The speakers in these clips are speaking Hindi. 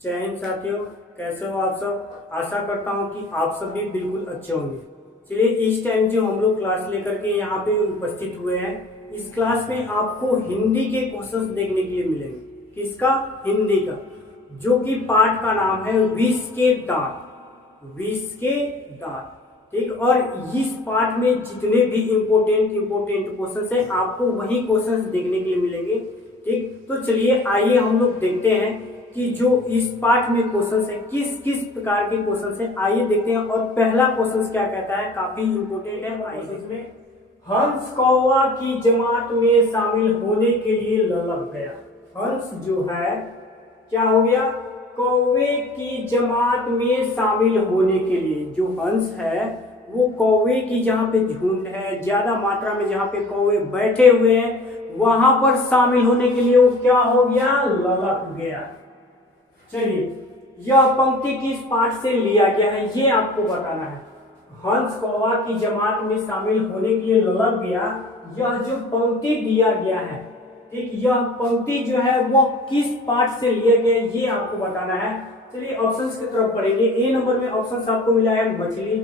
जय हिंद साथियों, कैसे हो आप सब। आशा करता हूँ कि आप सब भी बिल्कुल अच्छे होंगे। चलिए, इस टाइम जो हम लोग क्लास लेकर के यहाँ पे उपस्थित हुए हैं, इस क्लास में आपको हिंदी के क्वेश्चंस देखने के लिए मिलेंगे। किसका? हिंदी का, जो कि पाठ का नाम है विष के दांत। विष के दांत, ठीक। और इस पाठ में जितने भी इम्पोर्टेंट क्वेश्चंस है, आपको वही क्वेश्चंस देखने के लिए मिलेंगे, ठीक। तो चलिए आइए हम लोग देखते हैं कि जो इस पाठ में क्वेश्चंस है, किस किस प्रकार के क्वेश्चंस है, आइए देखते हैं। और पहला क्वेश्चन क्या कहता है, काफी इंपोर्टेंट है। आइए इसमें, हंस कौवा की जमात में शामिल होने के लिए ललक गया। हंस जो है क्या हो गया? कौवे की जमात में शामिल होने के लिए। जो हंस है वो कौवे की, जहाँ पे झुंड है, ज्यादा मात्रा में जहाँ पे कौवे बैठे हुए हैं, वहां पर शामिल होने के लिए वो क्या हो गया? ललक गया। चलिए, यह पंक्ति किस पाठ से लिया गया है, ये आपको बताना है। हंस कौवा की जमात में शामिल होने के लिए ललक गया, यह जो पंक्ति दिया गया है, ठीक, यह पंक्ति जो है वो किस पाठ से लिया गया है, ये आपको बताना है। चलिए ऑप्शंस की तरफ पढ़ेंगे। ए नंबर में ऑप्शन आपको मिला है मछली,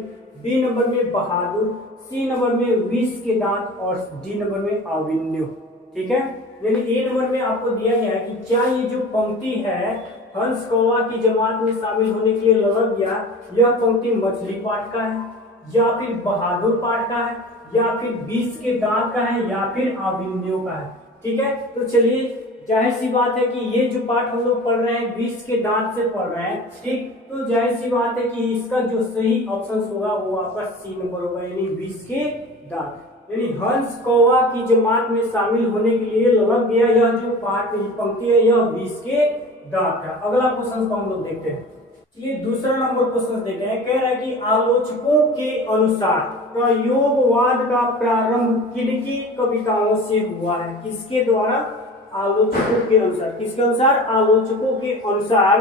बी नंबर में बहादुर, सी नंबर में विष के दांत और डी नंबर में अभिमन्यु, ठीक है। यानी ए नंबर में आपको दिया गया है कि क्या ये जो पंक्ति है, हंस कौवा की जमात में शामिल होने के लिए ललक गया, यह पंक्ति मछली पाठ का है, या फिर बहादुर पाठ का है, या फिर विष के दांत का है, या फिर अभिमन्यु का है, ठीक है। तो चलिए, जाहिर सी बात है कि ये जो पाठ हम लोग पढ़ रहे हैं विष के दांत से पढ़ रहे हैं, ठीक। तो जाहिर सी बात है कि इसका जो सही ऑप्शन होगा वो आपका सी नंबर होगा, यानी विष के दांत। यानी हंस कौवा की जमात में शामिल होने के लिए ललक गया, यह जो पाठ की पंक्ति है यह विष के दांत है। अगला क्वेश्चन को हम लोग देखते हैं। चलिए दूसरा नंबर क्वेश्चन देखते हैं। कह रहा है कि आलोचकों के अनुसार प्रयोगवाद का प्रारंभ किनकी कविताओं से हुआ है? किसके द्वारा? आलोचकों के अनुसार। किसके अनुसार? आलोचकों के अनुसार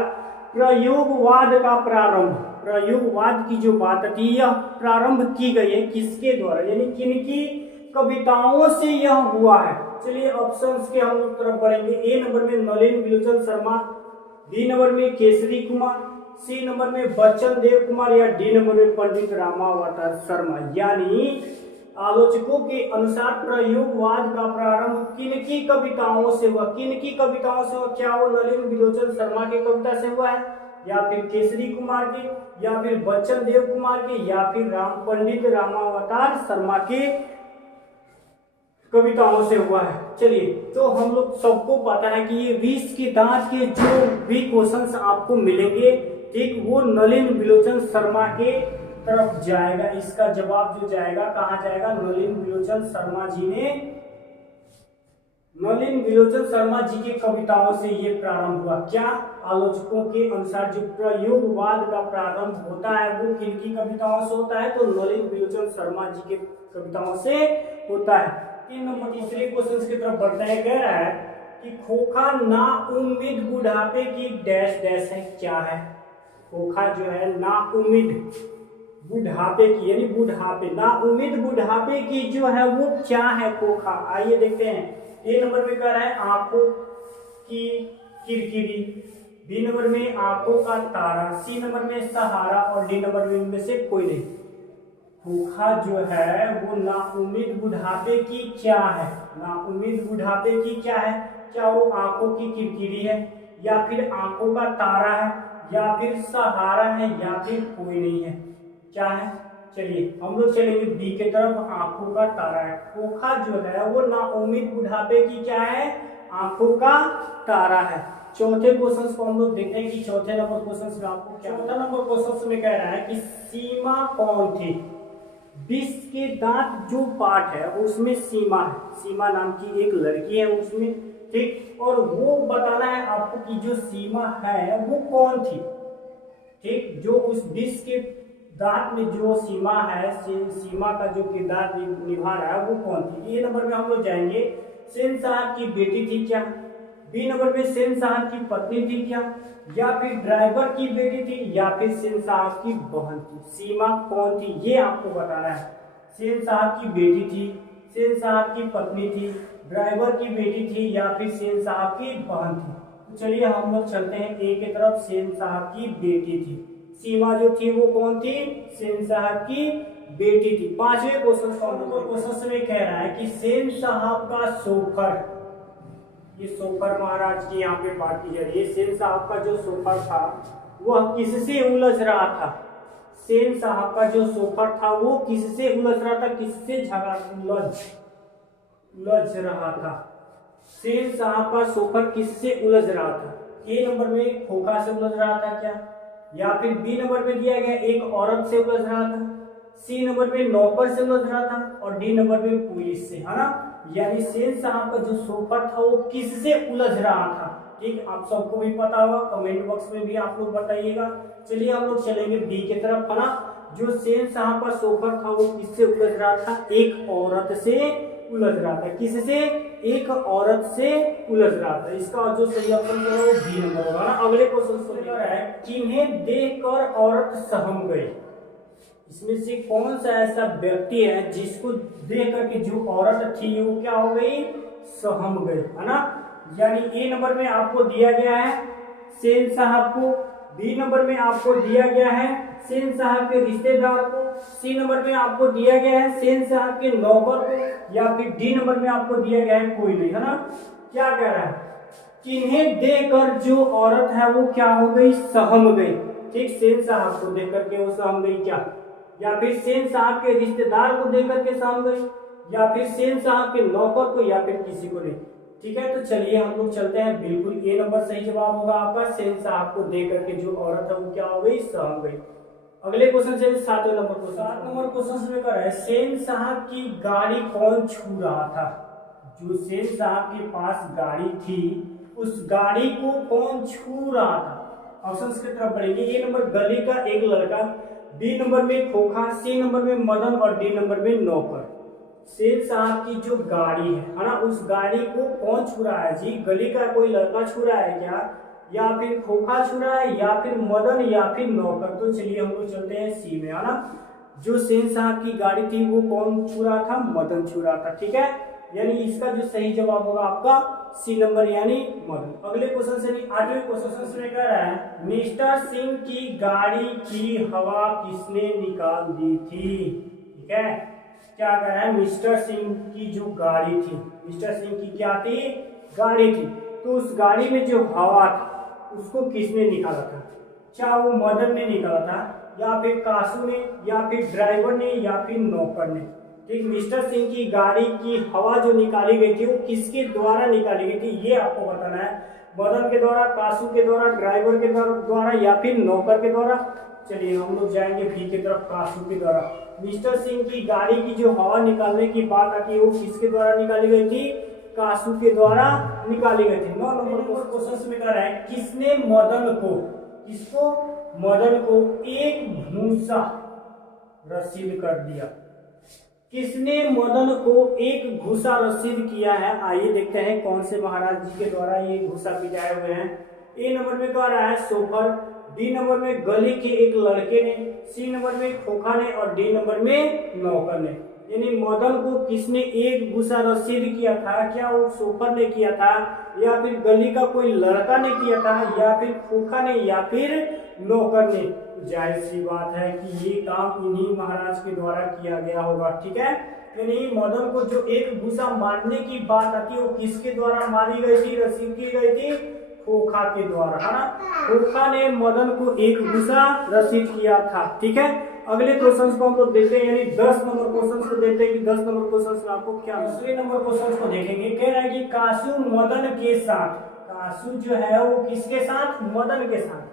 प्रयोगवाद का प्रारंभ, प्रयोगवाद की जो बात थी यह प्रारंभ की गई है किसके द्वारा, यानी किनकी कविताओं से यह हुआ है। चलिए ऑप्शंस के हम लोग तरफ बढ़ेंगे। ए नंबर में नलिन विलोचन शर्मा, बी नंबर में केसरी कुमार, सी नंबर में बच्चन देव कुमार, या डी नंबर में पंडित रामावतार शर्मा। यानी आलोचकों के अनुसार प्रयोगवाद का प्रारंभ किनकी कविताओं से हुआ? किनकी कविताओं से हुआ? क्या वो नलिन विलोचन शर्मा की कविता से हुआ है, या फिर केसरी कुमार के, या फिर बच्चन देव कुमार के, या फिर पंडित रामावतार शर्मा के कविताओं से हुआ है? चलिए, तो हम लोग सबको पता है कि ये विष के दांत के जो भी क्वेश्चंस आपको मिलेंगे, ठीक, वो नलिन विलोचन शर्मा के तरफ जाएगा। इसका जवाब जो जाएगा कहाँ जाएगा? नलिन विलोचन शर्मा जी ने, नलिन विलोचन शर्मा जी के कविताओं से ये प्रारंभ हुआ। क्या? आलोचकों के अनुसार जो प्रयोगवाद का प्रारंभ होता है वो किनकी कविताओं से होता है? तो नलिन विलोचन शर्मा जी के कविताओं से होता है। तीन नंबर तीसरे क्वेश्चन की तरफ बढ़ते हैं। कह रहा है कि खोखा ना उम्मीद बुढ़ापे की डैश डैश है, क्या है? खोखा जो है ना उम्मीद बुढ़ापे की, यानी बुढ़ापे, ना उम्मीद बुढ़ापे की जो है वो क्या है खोखा? आइए देखते हैं। ए नंबर में कह रहा है आंखों की किरकिरी, बी नंबर में आंखों का तारा, सी नंबर में सहारा, और डी नंबर में इनमें से कोई नहीं। खोखा जो है वो ना उम्मीद बुढ़ापे की क्या है? ना उम्मीद बुढ़ापे की क्या है? क्या वो आंखों की किरकिरी है, या फिर आंखों का तारा है, या फिर सहारा है, या फिर कोई नहीं है? क्या है? चलिए हम लोग चलेंगे बी के तरफ, आंखों का तारा है। खोखा जो है वो ना उम्मीद बुढ़ापे की क्या है? आंखों का तारा है। चौथे क्वेश्चन को हम लोग देखते हैं कि चौथे नंबर क्वेश्चन में आपको क्या, चौथा नंबर क्वेश्चन में कह रहा है कि सीमा कौन थी? विष के दांत जो पाठ है उसमें सीमा है, सीमा नाम की एक लड़की है उसमें, ठीक। और वो बताना है आपको कि जो सीमा है वो कौन थी, ठीक। जो उस विष के दांत में जो सीमा है, सीमा का जो किरदार निभा रहा है वो कौन थी? ए नंबर में हम लोग जाएंगे, सेन साहब की बेटी थी क्या? बी नंबर में सेन साहब की पत्नी थी क्या, या फिर ड्राइवर की बेटी थी, या फिर सेन साहब की बहन थी? सीमा कौन थी ये आपको बताना है। सेन साहब की बेटी थी, सेन साहब की पत्नी थी, ड्राइवर की बेटी थी, या फिर सेन साहब की बहन थी? तो चलिए हम लोग चलते हैं ए की तरफ। सेन साहब की बेटी थी, सीमा जो थी वो कौन थी? सेन साहब की बेटी थी। पांचवें क्वेश्चन में कह रहा है कि सेन साहब का सोफर, ये सोफर महाराज की यहाँ पे बात की जा रही है। सेन साहब का जो सोफर था वह किससे उलझ रहा था? सेन साहब का जो सोफर था वो किससे उलझ रहा था? किससे उलझ रहा था? सेन साहब का सोफर किससे उलझ रहा था? ए नंबर में खोखा से उलझ रहा था क्या? या फिर बी नंबर में दिया गया एक औरत से उलझ रहा था, सी नंबर में नौकर से उलझ रहा था, और डी नंबर में पुलिस से, है ना। यानी सेन साहब का जो सोफर था वो किससे उलझ रहा था? ठीक, आप सबको भी पता होगा, कमेंट बॉक्स में भी आप लोग बताइएगा। चलिए हम लोग चलेंगे बी की तरफ, है ना। जो सेन साहब का सोफर था वो किससे उलझ रहा था? एक औरत से उलझ रहा था। किससे? एक औरत से उलझ रहा था। इसका जो सही ऑप्शन है वो बी नंबर होगा ना। अगले क्वेश्चन को लिखा है, किन्हें देखकर औरत सहम गई? इसमें से कौन सा ऐसा व्यक्ति है जिसको देख करके जो औरत थी वो क्या हो गई? सहम गई, है ना। यानी ए नंबर में आपको दिया गया है सेन साहब को, बी नंबर में आपको दिया गया है सेन साहब के रिश्तेदार को, सी नंबर में आपको दिया गया है सेन साहब के नौकर को, या फिर डी नंबर में आपको दिया गया है कोई नहीं, है ना। क्या कह रहा है? किन्हें देखकर जो औरत है वो क्या हो गई? सहम गई। ठीक, सेन साहब को देख करके वो सहम गई क्या? या फिर सेन साहब के रिश्तेदार को देख करके सहम गई, या फिर सेन साहब के नौकर को, या फिर किसी को नहीं। ठीक है, तो चलिए हम लोग चलते हैं। बिल्कुल ए नंबर सही जवाब होगा आपका। सेन साहब को देख करके जो औरत है वो क्या हो गई? सहम गई। अगले क्वेश्चन से 7 नंबर क्वेश्चन। 7 नंबर क्वेश्चन में कर है, सेन साहब की गाड़ी कौन छू रहा था? जो सेन साहब के पास गाड़ी थी उस गाड़ी को कौन छू रहा था? ऑप्शंस की तरफ बढ़ेंगे। ए नंबर गली का एक लड़का, बी नंबर में खोखा, सी नंबर में मदन, और डी नंबर में नौकर। सेन साहब की जो गाड़ी है ना, उस गाड़ी को कौन छू रहा है जी? गली का कोई लड़का छू रहा है क्या, या फिर खोखा छू रहा है, या फिर मदन, या फिर नौकर? तो चलिए हम लोग चलते हैं सी में, है ना। जो सेन साहब की गाड़ी थी वो कौन छू रहा था? मदन छू रहा था। ठीक है, यानी इसका जो सही जवाब होगा आपका सी नंबर, यानी मदन। अगले क्वेश्चन से 8वें क्वेश्चन से कह रहा है, मिस्टर सिंह की गाड़ी की हवा किसने निकाल दी थी? ठीक है, क्या कह रहा है? मिस्टर सिंह की जो गाड़ी थी, मिस्टर सिंह की क्या थी? गाड़ी थी। तो उस गाड़ी में जो हवा था उसको किसने निकाला था? क्या वो मदन ने निकाला था, या फिर कासू ने, या फिर ड्राइवर ने, या फिर नौकर ने? ठीक, मिस्टर सिंह की गाड़ी की हवा जो निकाली गई थी वो किसके द्वारा निकाली गई थी ये आपको बताना है। मदन के द्वारा, कासू के द्वारा, ड्राइवर के द्वारा, या फिर नौकर के द्वारा? चलिए हम लोग जाएंगे बी की तरफ, कासू के द्वारा। मिस्टर सिंह की गाड़ी की जो हवा निकालने की बात आती है वो किसके द्वारा निकाली गई थी? कासू के द्वारा निकाली गई थी। 9 नंबर क्वेश्चन में कह रहा है, किसने मदन को, किसको? मदन को एक भूसा रसीद कर दिया। किसने मदन को एक घूसा रसीद किया है? आइए देखते हैं कौन से महाराज जी के द्वारा ये घूसा पिटाए हुए हैं। ए नंबर में कह रहा है सोफर, बी नंबर में गली के एक लड़के ने, सी नंबर में खोखा ने, और डी नंबर में नौकर ने। यानी मदन को किसने एक घूसा रसीद किया था? क्या वो सोफर ने किया था, या फिर गली का कोई लड़का ने किया था, या फिर खोखा ने, या फिर नौकर ने? जाहिर सी बात है कि ये काम इन्हीं महाराज के द्वारा किया गया होगा। ठीक है, यानी मदन को जो एक घूसा मारने की बात आती है वो किसके द्वारा मारी गई थी, रसीद की गई थी? खोखा के द्वारा, है ना। खोखा ने मदन को एक घूसा रसीद किया था। ठीक है, अगले क्वेश्चन को हम लोग देखते हैं, यानी 10 नंबर क्वेश्चन को देखते हैं कि 10 नंबर क्वेश्चन में आपको क्या। 10वें नंबर क्वेश्चन को देखेंगे। कह रहा है कि कासू मदन के साथ, कासू जो है वो किसके साथ? मदन के साथ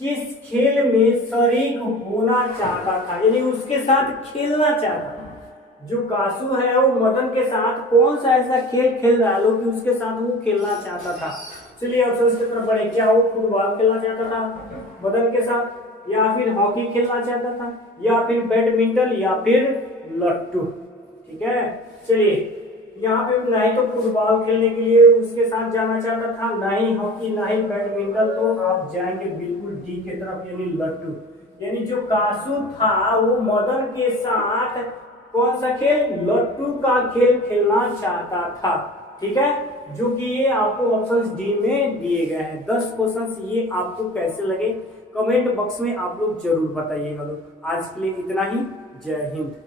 किस खेल में शरीक होना चाहता था? यानी उसके साथ खेलना चाहता था। जो कासू है वो मदन के साथ कौन सा ऐसा खेल खेल रहा है कि उसके साथ वो खेलना चाहता था? चलिए ऑप्शन की तरफ बढ़े। क्या वो फुटबॉल खेलना चाहता था मदन के साथ, या फिर हॉकी खेलना चाहता था, या फिर बैडमिंटन, या फिर लट्टू? ठीक है, चलिए यहाँ पे ना ही तो फुटबॉल खेलने के लिए उसके साथ जाना चाहता था, ना ही हॉकी, ना ही बैडमिंटन, तो आप जाएंगे बिल्कुल डी की तरफ, यानी लट्टू। यानी जो कासू था वो मदन के साथ कौन सा खेल? लट्टू का खेल खेलना चाहता था। ठीक है, जो कि ये आपको ऑप्शन डी में दिए गए हैं। 10 क्वेश्चंस ये आपको कैसे लगे कमेंट बॉक्स में आप लोग जरूर बताइएगा। आज के लिए इतना ही। जय हिंद।